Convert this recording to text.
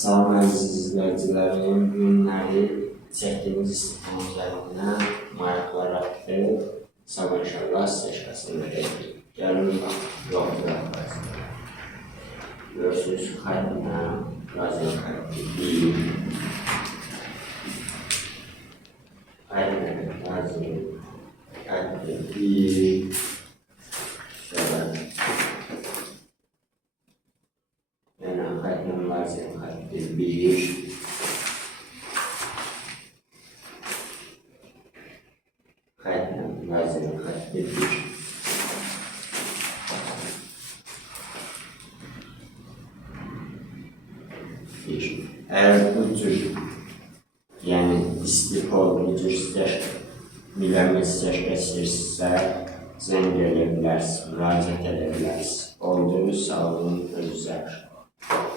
Salam əziz izləyicilərim, günləri çəkdiyimiz istiqam üzərindən maraqlaraqdır. Sabah inşallah seçkəsində edirik. Gəlin yoxdur əvvəlcə. Görürsünüz, xərinə, razı xərinə, xərinə, razı xərinə, şöyle. Yəni, xərinə, razı xərinə, xərinə, razı xərinə, Eğer bu tür yani istihol bu tür müləmməz seçki istəyirsinizsə, zəng edə bilərsiniz, müraciət edə bilərsiniz. Olduğunuz sağ olun, özünüzə yaxşı.